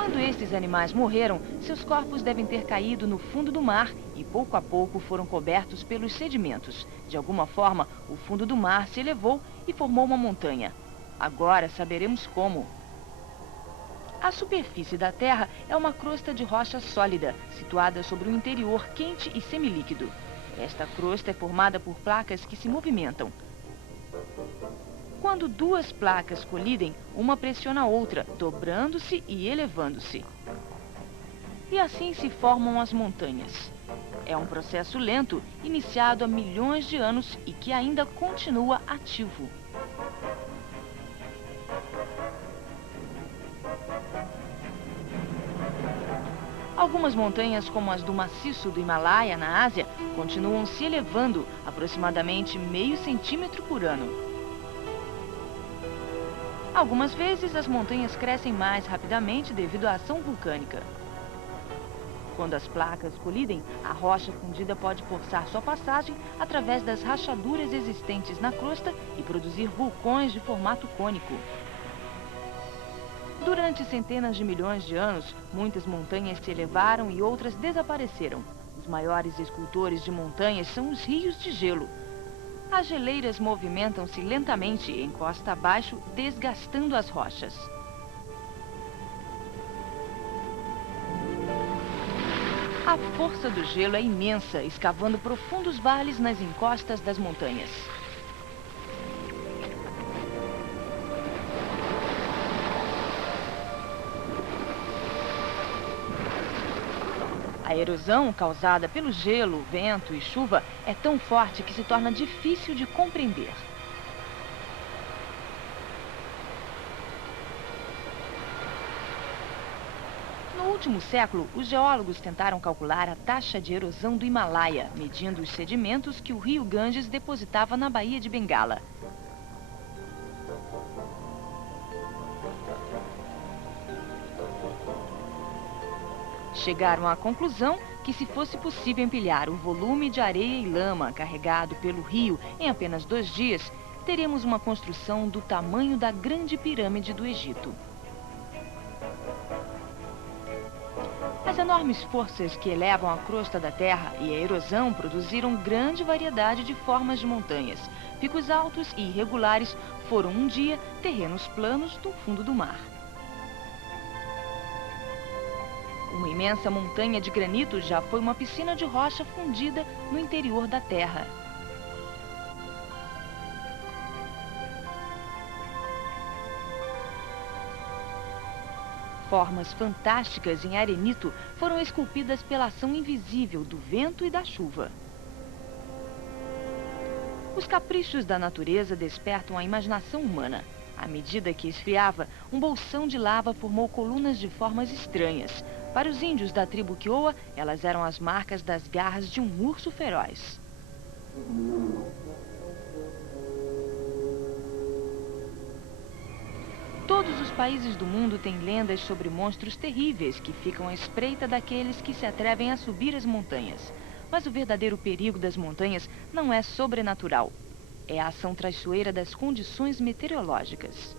Quando estes animais morreram, seus corpos devem ter caído no fundo do mar e pouco a pouco foram cobertos pelos sedimentos. De alguma forma, o fundo do mar se elevou e formou uma montanha. Agora saberemos como. A superfície da Terra é uma crosta de rocha sólida, situada sobre um interior quente e semilíquido. Esta crosta é formada por placas que se movimentam. Quando duas placas colidem, uma pressiona a outra, dobrando-se e elevando-se. E assim se formam as montanhas. É um processo lento, iniciado há milhões de anos e que ainda continua ativo. Algumas montanhas, como as do maciço do Himalaia, na Ásia, continuam se elevando aproximadamente meio centímetro por ano. Algumas vezes, as montanhas crescem mais rapidamente devido à ação vulcânica. Quando as placas colidem, a rocha fundida pode forçar sua passagem através das rachaduras existentes na crosta e produzir vulcões de formato cônico. Durante centenas de milhões de anos, muitas montanhas se elevaram e outras desapareceram. Os maiores escultores de montanhas são os rios de gelo. As geleiras movimentam-se lentamente em costa abaixo, desgastando as rochas. A força do gelo é imensa, escavando profundos vales nas encostas das montanhas. A erosão causada pelo gelo, vento e chuva é tão forte que se torna difícil de compreender. No último século, os geólogos tentaram calcular a taxa de erosão do Himalaia, medindo os sedimentos que o rio Ganges depositava na Baía de Bengala. Chegaram à conclusão que, se fosse possível empilhar o volume de areia e lama carregado pelo rio em apenas 2 dias, teríamos uma construção do tamanho da Grande Pirâmide do Egito. As enormes forças que elevam a crosta da Terra e a erosão produziram grande variedade de formas de montanhas. Picos altos e irregulares foram um dia terrenos planos no fundo do mar. Uma imensa montanha de granito já foi uma piscina de rocha fundida no interior da Terra. Formas fantásticas em arenito foram esculpidas pela ação invisível do vento e da chuva. Os caprichos da natureza despertam a imaginação humana. À medida que esfriava, um bolsão de lava formou colunas de formas estranhas. Para os índios da tribo Kiowa, elas eram as marcas das garras de um urso feroz. Todos os países do mundo têm lendas sobre monstros terríveis que ficam à espreita daqueles que se atrevem a subir as montanhas. Mas o verdadeiro perigo das montanhas não é sobrenatural. É a ação traiçoeira das condições meteorológicas.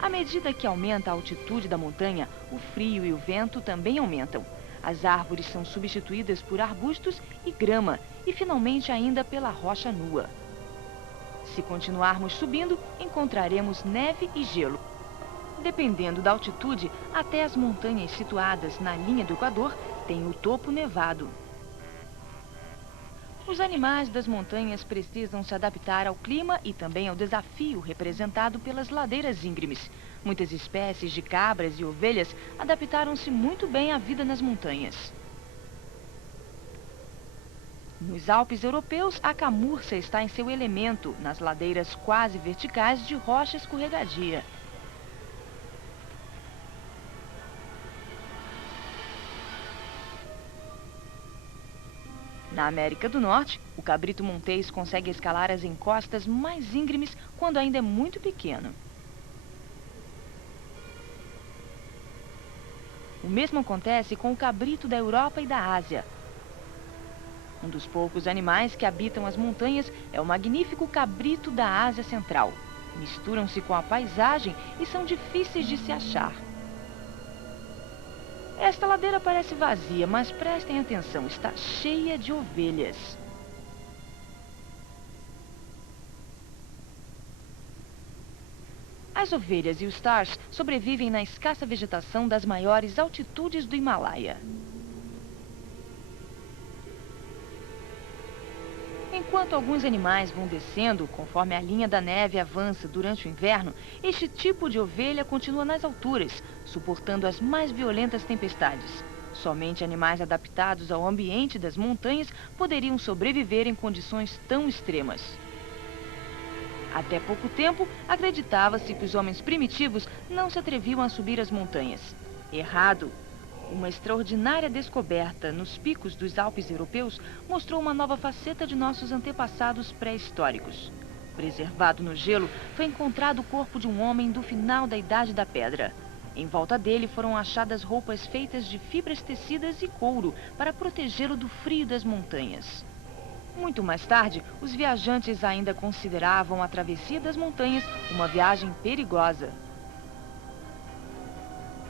À medida que aumenta a altitude da montanha, o frio e o vento também aumentam. As árvores são substituídas por arbustos e grama, e finalmente ainda pela rocha nua. Se continuarmos subindo, encontraremos neve e gelo. Dependendo da altitude, até as montanhas situadas na linha do Equador têm o topo nevado. Os animais das montanhas precisam se adaptar ao clima e também ao desafio representado pelas ladeiras íngremes. Muitas espécies de cabras e ovelhas adaptaram-se muito bem à vida nas montanhas. Nos Alpes europeus, a camurça está em seu elemento, nas ladeiras quase verticais de rocha escorregadia. Na América do Norte, o cabrito montês consegue escalar as encostas mais íngremes quando ainda é muito pequeno. O mesmo acontece com o cabrito da Europa e da Ásia. Um dos poucos animais que habitam as montanhas é o magnífico cabrito da Ásia Central. Misturam-se com a paisagem e são difíceis de se achar. Esta ladeira parece vazia, mas prestem atenção, está cheia de ovelhas. As ovelhas e os tars sobrevivem na escassa vegetação das maiores altitudes do Himalaia. Enquanto alguns animais vão descendo, conforme a linha da neve avança durante o inverno, este tipo de ovelha continua nas alturas, suportando as mais violentas tempestades. Somente animais adaptados ao ambiente das montanhas poderiam sobreviver em condições tão extremas. Até pouco tempo, acreditava-se que os homens primitivos não se atreviam a subir as montanhas. Errado! Uma extraordinária descoberta nos picos dos Alpes europeus mostrou uma nova faceta de nossos antepassados pré-históricos. Preservado no gelo, foi encontrado o corpo de um homem do final da Idade da Pedra. Em volta dele foram achadas roupas feitas de fibras tecidas e couro para protegê-lo do frio das montanhas. Muito mais tarde, os viajantes ainda consideravam a travessia das montanhas uma viagem perigosa.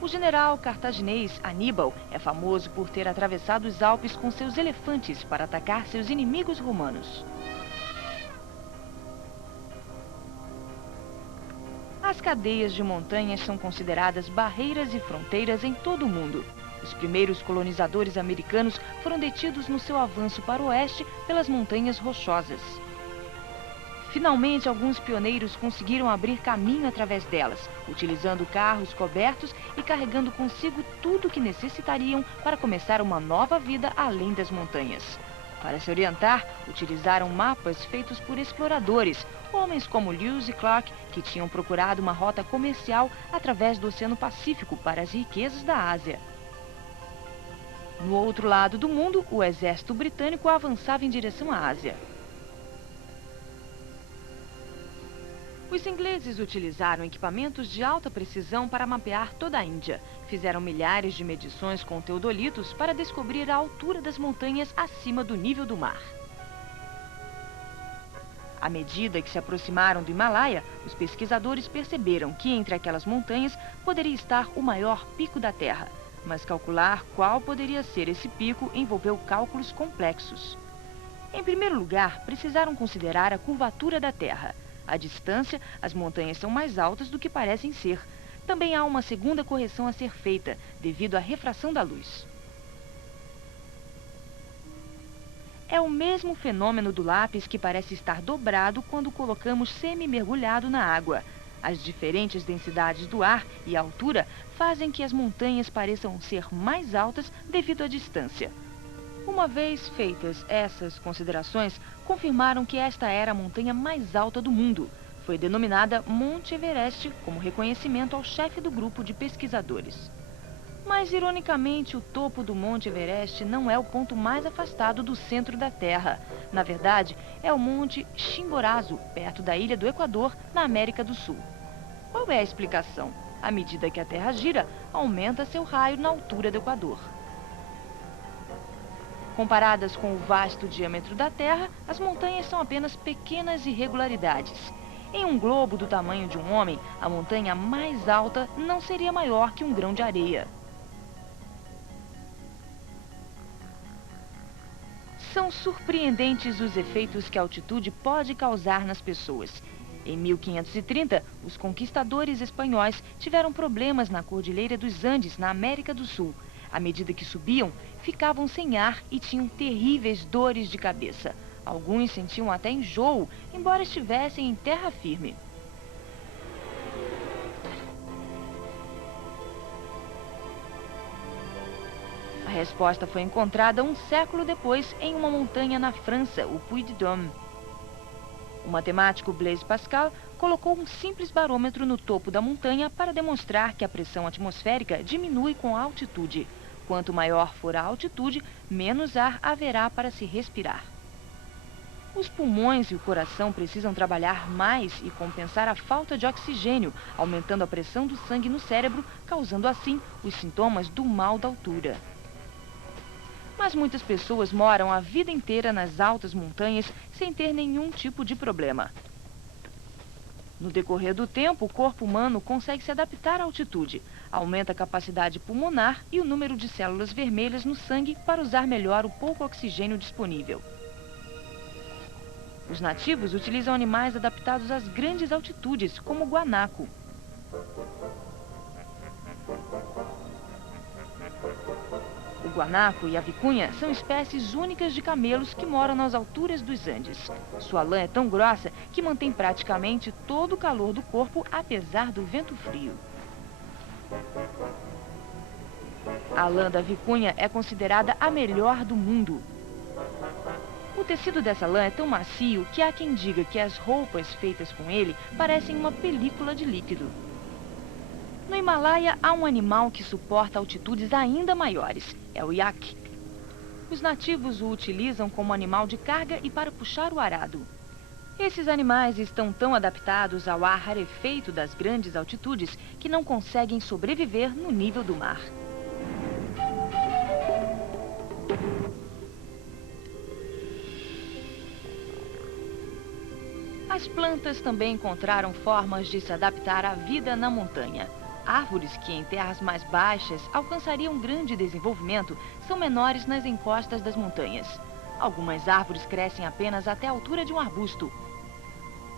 O general cartaginês Aníbal é famoso por ter atravessado os Alpes com seus elefantes para atacar seus inimigos romanos. As cadeias de montanhas são consideradas barreiras e fronteiras em todo o mundo. Os primeiros colonizadores americanos foram detidos no seu avanço para o oeste pelas montanhas rochosas. Finalmente, alguns pioneiros conseguiram abrir caminho através delas, utilizando carros cobertos e carregando consigo tudo o que necessitariam para começar uma nova vida além das montanhas. Para se orientar, utilizaram mapas feitos por exploradores, homens como Lewis e Clark, que tinham procurado uma rota comercial através do Oceano Pacífico para as riquezas da Ásia. No outro lado do mundo, o exército britânico avançava em direção à Ásia. Os ingleses utilizaram equipamentos de alta precisão para mapear toda a Índia. Fizeram milhares de medições com teodolitos para descobrir a altura das montanhas acima do nível do mar. À medida que se aproximaram do Himalaia, os pesquisadores perceberam que entre aquelas montanhas poderia estar o maior pico da Terra. Mas calcular qual poderia ser esse pico envolveu cálculos complexos. Em primeiro lugar, precisaram considerar a curvatura da Terra. À distância, as montanhas são mais altas do que parecem ser. Também há uma segunda correção a ser feita, devido à refração da luz. É o mesmo fenômeno do lápis que parece estar dobrado quando colocamos semi-mergulhado na água. As diferentes densidades do ar e a altura fazem que as montanhas pareçam ser mais altas devido à distância. Uma vez feitas essas considerações, confirmaram que esta era a montanha mais alta do mundo. Foi denominada Monte Everest como reconhecimento ao chefe do grupo de pesquisadores. Mas, ironicamente, o topo do Monte Everest não é o ponto mais afastado do centro da Terra. Na verdade, é o Monte Chimborazo, perto da ilha do Equador, na América do Sul. Qual é a explicação? À medida que a Terra gira, aumenta seu raio na altura do Equador. Comparadas com o vasto diâmetro da Terra, as montanhas são apenas pequenas irregularidades. Em um globo do tamanho de um homem, a montanha mais alta não seria maior que um grão de areia. São surpreendentes os efeitos que a altitude pode causar nas pessoas. Em 1530, os conquistadores espanhóis tiveram problemas na Cordilheira dos Andes, na América do Sul. À medida que subiam, ficavam sem ar e tinham terríveis dores de cabeça. Alguns sentiam até enjoo, embora estivessem em terra firme. A resposta foi encontrada um século depois em uma montanha na França, o Puy-de-Dôme. O matemático Blaise Pascal colocou um simples barômetro no topo da montanha para demonstrar que a pressão atmosférica diminui com a altitude. Quanto maior for a altitude, menos ar haverá para se respirar. Os pulmões e o coração precisam trabalhar mais e compensar a falta de oxigênio, aumentando a pressão do sangue no cérebro, causando assim os sintomas do mal da altura. Mas muitas pessoas moram a vida inteira nas altas montanhas sem ter nenhum tipo de problema. No decorrer do tempo, o corpo humano consegue se adaptar à altitude, aumenta a capacidade pulmonar e o número de células vermelhas no sangue para usar melhor o pouco oxigênio disponível. Os nativos utilizam animais adaptados às grandes altitudes, como o guanaco. O guanaco e a vicunha são espécies únicas de camelos que moram nas alturas dos Andes. Sua lã é tão grossa que mantém praticamente todo o calor do corpo, apesar do vento frio. A lã da vicunha é considerada a melhor do mundo. O tecido dessa lã é tão macio que há quem diga que as roupas feitas com ele parecem uma película de líquido. No Himalaia, há um animal que suporta altitudes ainda maiores, é o yak. Os nativos o utilizam como animal de carga e para puxar o arado. Esses animais estão tão adaptados ao ar rarefeito das grandes altitudes que não conseguem sobreviver no nível do mar. As plantas também encontraram formas de se adaptar à vida na montanha. Árvores que em terras mais baixas alcançariam grande desenvolvimento são menores nas encostas das montanhas. Algumas árvores crescem apenas até a altura de um arbusto.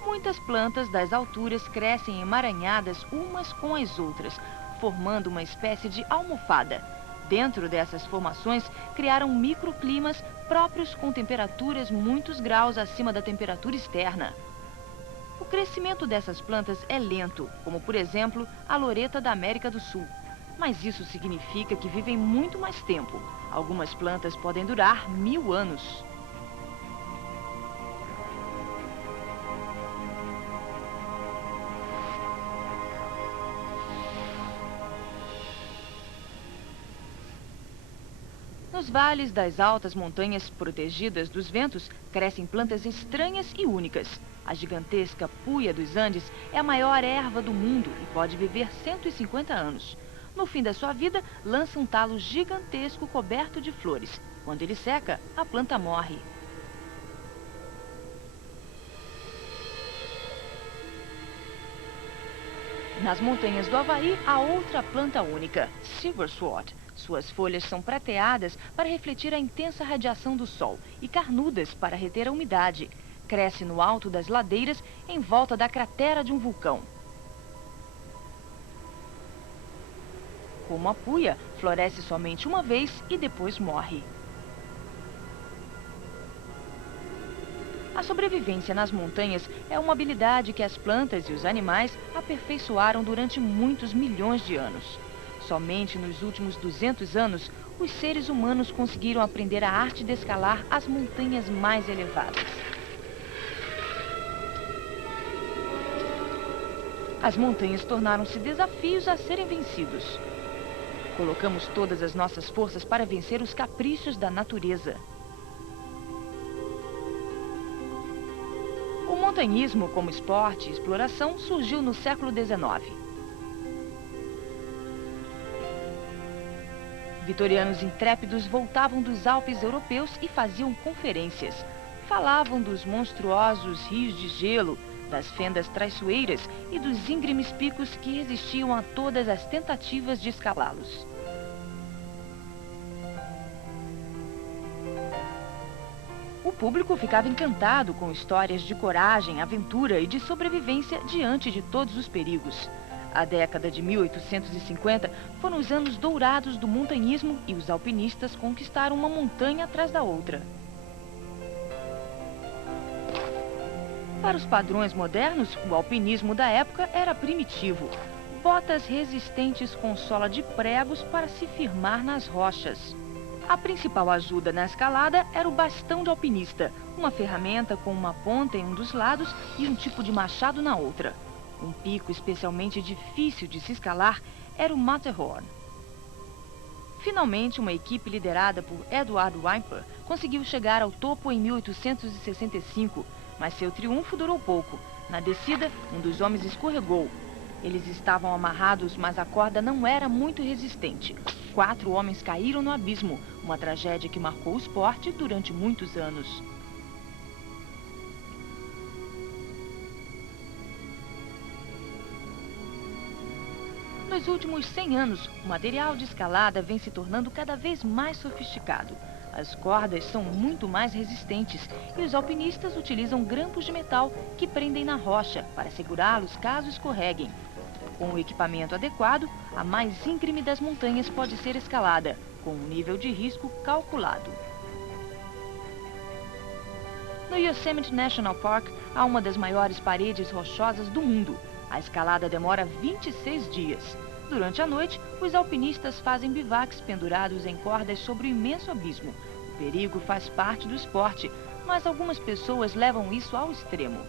Muitas plantas das alturas crescem emaranhadas umas com as outras, formando uma espécie de almofada. Dentro dessas formações, criaram microclimas próprios com temperaturas muitos graus acima da temperatura externa. O crescimento dessas plantas é lento, como por exemplo a loreta da América do Sul. Mas isso significa que vivem muito mais tempo. Algumas plantas podem durar 1000 anos. Nos vales das altas montanhas protegidas dos ventos, crescem plantas estranhas e únicas. A gigantesca puia dos Andes é a maior erva do mundo e pode viver 150 anos. No fim da sua vida, lança um talo gigantesco coberto de flores. Quando ele seca, a planta morre. Nas montanhas do Havaí, há outra planta única, Silversword. Suas folhas são prateadas para refletir a intensa radiação do sol e carnudas para reter a umidade. Cresce no alto das ladeiras, em volta da cratera de um vulcão. Como a puia, floresce somente uma vez e depois morre. A sobrevivência nas montanhas é uma habilidade que as plantas e os animais aperfeiçoaram durante muitos milhões de anos. Somente nos últimos 200 anos, os seres humanos conseguiram aprender a arte de escalar as montanhas mais elevadas. As montanhas tornaram-se desafios a serem vencidos. Colocamos todas as nossas forças para vencer os caprichos da natureza. O montanhismo como esporte e exploração surgiu no século XIX. Vitorianos intrépidos voltavam dos Alpes europeus e faziam conferências. Falavam dos monstruosos rios de gelo, das fendas traiçoeiras e dos íngremes picos que resistiam a todas as tentativas de escalá-los. O público ficava encantado com histórias de coragem, aventura e de sobrevivência diante de todos os perigos. A década de 1850 foram os anos dourados do montanhismo e os alpinistas conquistaram uma montanha atrás da outra. Para os padrões modernos, o alpinismo da época era primitivo. Botas resistentes com sola de pregos para se firmar nas rochas. A principal ajuda na escalada era o bastão de alpinista, uma ferramenta com uma ponta em um dos lados e um tipo de machado na outra. Um pico especialmente difícil de se escalar era o Matterhorn. Finalmente, uma equipe liderada por Eduard Wimper conseguiu chegar ao topo em 1865, mas seu triunfo durou pouco. Na descida, um dos homens escorregou. Eles estavam amarrados, mas a corda não era muito resistente. 4 homens caíram no abismo, uma tragédia que marcou o esporte durante muitos anos. Nos últimos 100 anos, o material de escalada vem se tornando cada vez mais sofisticado. As cordas são muito mais resistentes e os alpinistas utilizam grampos de metal que prendem na rocha para segurá-los caso escorreguem. Com o equipamento adequado, a mais íngreme das montanhas pode ser escalada, com um nível de risco calculado. No Yosemite National Park, há uma das maiores paredes rochosas do mundo. A escalada demora 26 dias. Durante a noite, os alpinistas fazem bivacs pendurados em cordas sobre o imenso abismo. O perigo faz parte do esporte, mas algumas pessoas levam isso ao extremo.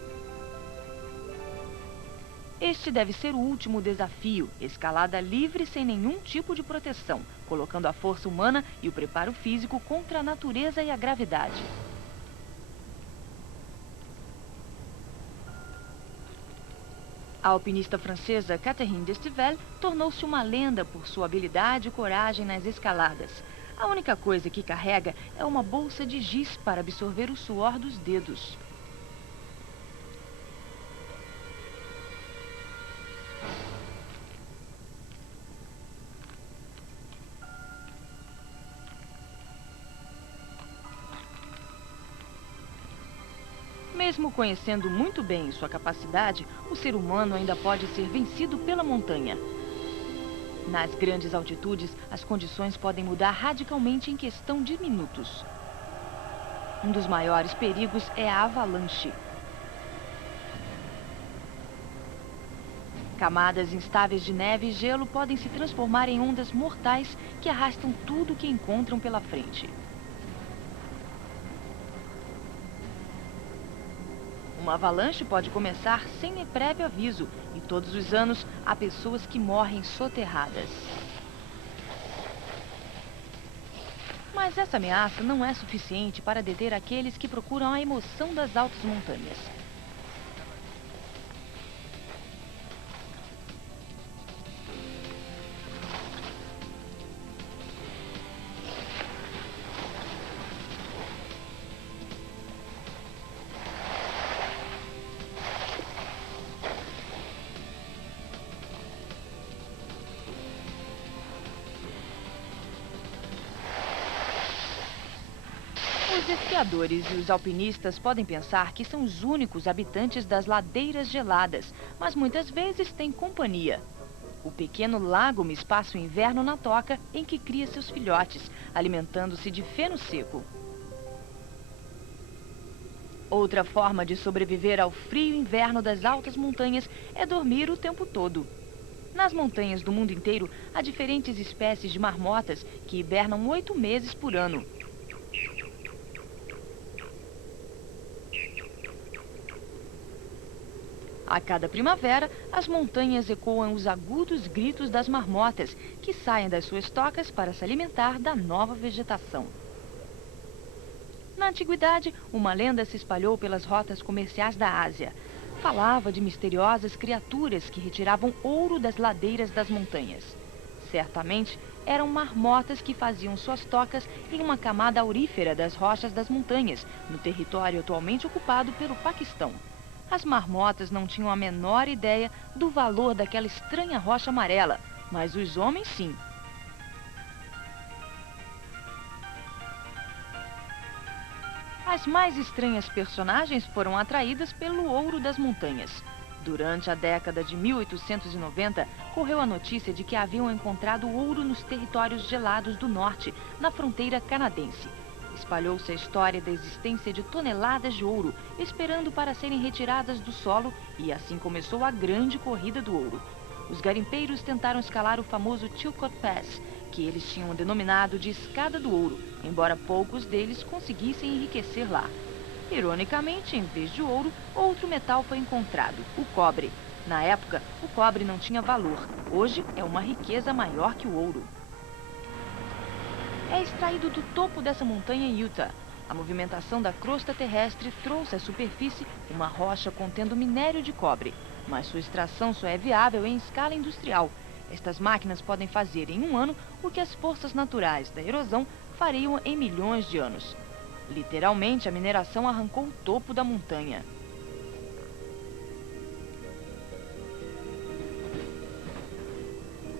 Este deve ser o último desafio, escalada livre sem nenhum tipo de proteção, colocando a força humana e o preparo físico contra a natureza e a gravidade. A alpinista francesa Catherine Destivelle tornou-se uma lenda por sua habilidade e coragem nas escaladas. A única coisa que carrega é uma bolsa de giz para absorver o suor dos dedos. Mesmo conhecendo muito bem sua capacidade, o ser humano ainda pode ser vencido pela montanha. Nas grandes altitudes, as condições podem mudar radicalmente em questão de minutos. Um dos maiores perigos é a avalanche. Camadas instáveis de neve e gelo podem se transformar em ondas mortais que arrastam tudo o que encontram pela frente. Uma avalanche pode começar sem prévio aviso e todos os anos há pessoas que morrem soterradas. Mas essa ameaça não é suficiente para deter aqueles que procuram a emoção das altas montanhas. Os esquiadores e os alpinistas podem pensar que são os únicos habitantes das ladeiras geladas, mas muitas vezes têm companhia. O pequeno Lagomys passa o inverno na toca em que cria seus filhotes, alimentando-se de feno seco. Outra forma de sobreviver ao frio inverno das altas montanhas é dormir o tempo todo. Nas montanhas do mundo inteiro, há diferentes espécies de marmotas que hibernam 8 meses por ano. A cada primavera, as montanhas ecoam os agudos gritos das marmotas, que saem das suas tocas para se alimentar da nova vegetação. Na antiguidade, uma lenda se espalhou pelas rotas comerciais da Ásia. Falava de misteriosas criaturas que retiravam ouro das ladeiras das montanhas. Certamente, eram marmotas que faziam suas tocas em uma camada aurífera das rochas das montanhas, no território atualmente ocupado pelo Paquistão. As marmotas não tinham a menor ideia do valor daquela estranha rocha amarela, mas os homens sim. As mais estranhas personagens foram atraídas pelo ouro das montanhas. Durante a década de 1890, correu a notícia de que haviam encontrado ouro nos territórios gelados do norte, na fronteira canadense. Espalhou-se a história da existência de toneladas de ouro, esperando para serem retiradas do solo, e assim começou a grande corrida do ouro. Os garimpeiros tentaram escalar o famoso Chilcot Pass, que eles tinham denominado de Escada do Ouro, embora poucos deles conseguissem enriquecer lá. Ironicamente, em vez de ouro, outro metal foi encontrado, o cobre. Na época, o cobre não tinha valor. Hoje é uma riqueza maior que o ouro. É extraído do topo dessa montanha em Utah. A movimentação da crosta terrestre trouxe à superfície uma rocha contendo minério de cobre. mas sua extração só é viável em escala industrial. Estas máquinas podem fazer em um ano o que as forças naturais da erosão fariam em milhões de anos. Literalmente, a mineração arrancou o topo da montanha.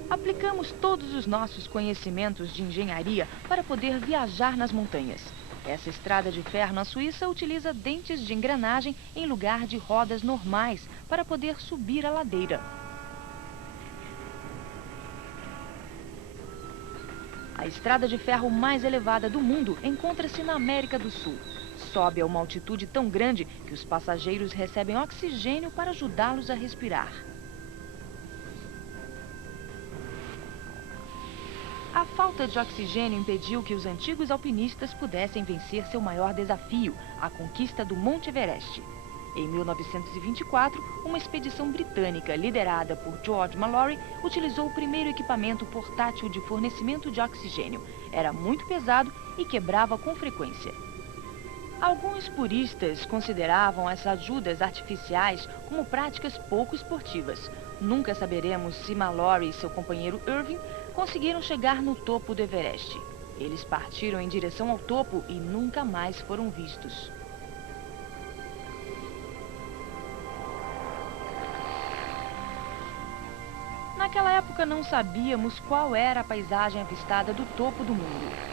Aplicamos todos os nossos conhecimentos de engenharia para poder viajar nas montanhas. Essa estrada de ferro na Suíça utiliza dentes de engrenagem em lugar de rodas normais para poder subir a ladeira. A estrada de ferro mais elevada do mundo encontra-se na América do Sul. Sobe a uma altitude tão grande que os passageiros recebem oxigênio para ajudá-los a respirar. A falta de oxigênio impediu que os antigos alpinistas pudessem vencer seu maior desafio, a conquista do Monte Everest. Em 1924, uma expedição britânica liderada por George Mallory utilizou o primeiro equipamento portátil de fornecimento de oxigênio. Era muito pesado e quebrava com frequência. Alguns puristas consideravam essas ajudas artificiais como práticas pouco esportivas. Nunca saberemos se Mallory e seu companheiro Irving conseguiram chegar no topo do Everest. Eles partiram em direção ao topo e nunca mais foram vistos. Naquela época não sabíamos qual era a paisagem avistada do topo do mundo.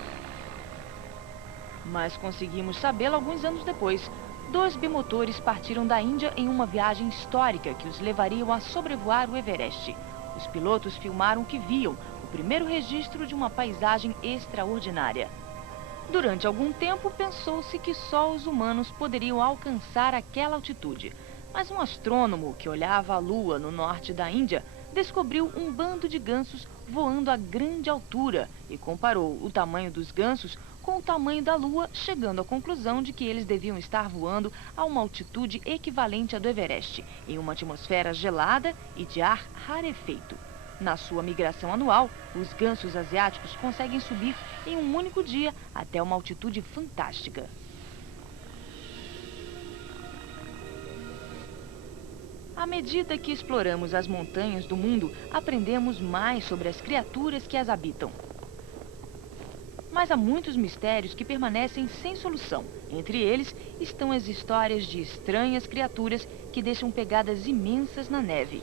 Mas conseguimos sabê-lo alguns anos depois. 2 bimotores partiram da Índia em uma viagem histórica que os levariam a sobrevoar o Everest. Os pilotos filmaram o que viam, o primeiro registro de uma paisagem extraordinária. Durante algum tempo, pensou-se que só os humanos poderiam alcançar aquela altitude. Mas um astrônomo que olhava a Lua no norte da Índia descobriu um bando de gansos voando a grande altura e comparou o tamanho dos gansos com o tamanho da Lua, chegando à conclusão de que eles deviam estar voando a uma altitude equivalente à do Everest, em uma atmosfera gelada e de ar rarefeito. Na sua migração anual, os gansos asiáticos conseguem subir em um único dia até uma altitude fantástica. À medida que exploramos as montanhas do mundo, aprendemos mais sobre as criaturas que as habitam. Mas há muitos mistérios que permanecem sem solução. Entre eles estão as histórias de estranhas criaturas que deixam pegadas imensas na neve.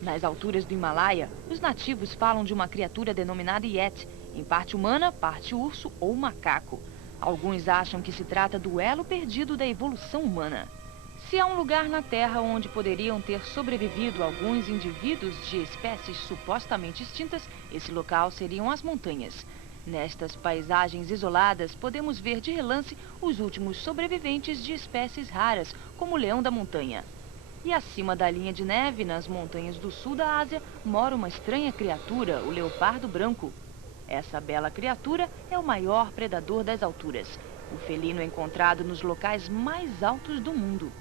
Nas alturas do Himalaia, os nativos falam de uma criatura denominada Yeti, em parte humana, parte urso ou macaco. Alguns acham que se trata do elo perdido da evolução humana. Se há um lugar na Terra onde poderiam ter sobrevivido alguns indivíduos de espécies supostamente extintas, esse local seriam as montanhas. Nestas paisagens isoladas, podemos ver de relance os últimos sobreviventes de espécies raras, como o leão da montanha. E acima da linha de neve, nas montanhas do sul da Ásia, mora uma estranha criatura, o leopardo branco. Essa bela criatura é o maior predador das alturas, o felino encontrado nos locais mais altos do mundo.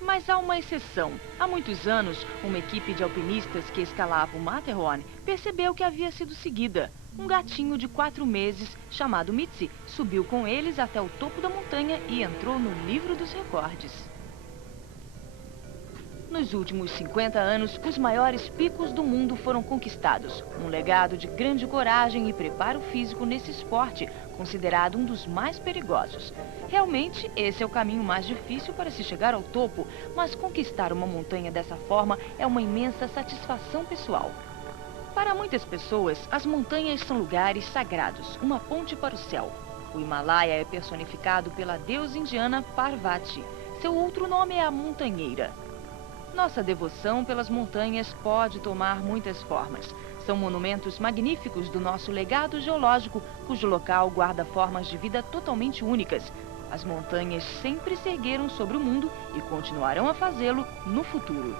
Mas há uma exceção. Há muitos anos, uma equipe de alpinistas que escalava o Matterhorn percebeu que havia sido seguida. Um gatinho de 4 meses, chamado Mitzi, subiu com eles até o topo da montanha e entrou no livro dos recordes. Nos últimos 50 anos, os maiores picos do mundo foram conquistados. Um legado de grande coragem e preparo físico nesse esporte, considerado um dos mais perigosos. Realmente, esse é o caminho mais difícil para se chegar ao topo, mas conquistar uma montanha dessa forma é uma imensa satisfação pessoal. Para muitas pessoas, as montanhas são lugares sagrados, uma ponte para o céu. O Himalaia é personificado pela deusa indiana Parvati. Seu outro nome é a montanheira. Nossa devoção pelas montanhas pode tomar muitas formas. São monumentos magníficos do nosso legado geológico, cujo local guarda formas de vida totalmente únicas. As montanhas sempre se ergueram sobre o mundo e continuarão a fazê-lo no futuro.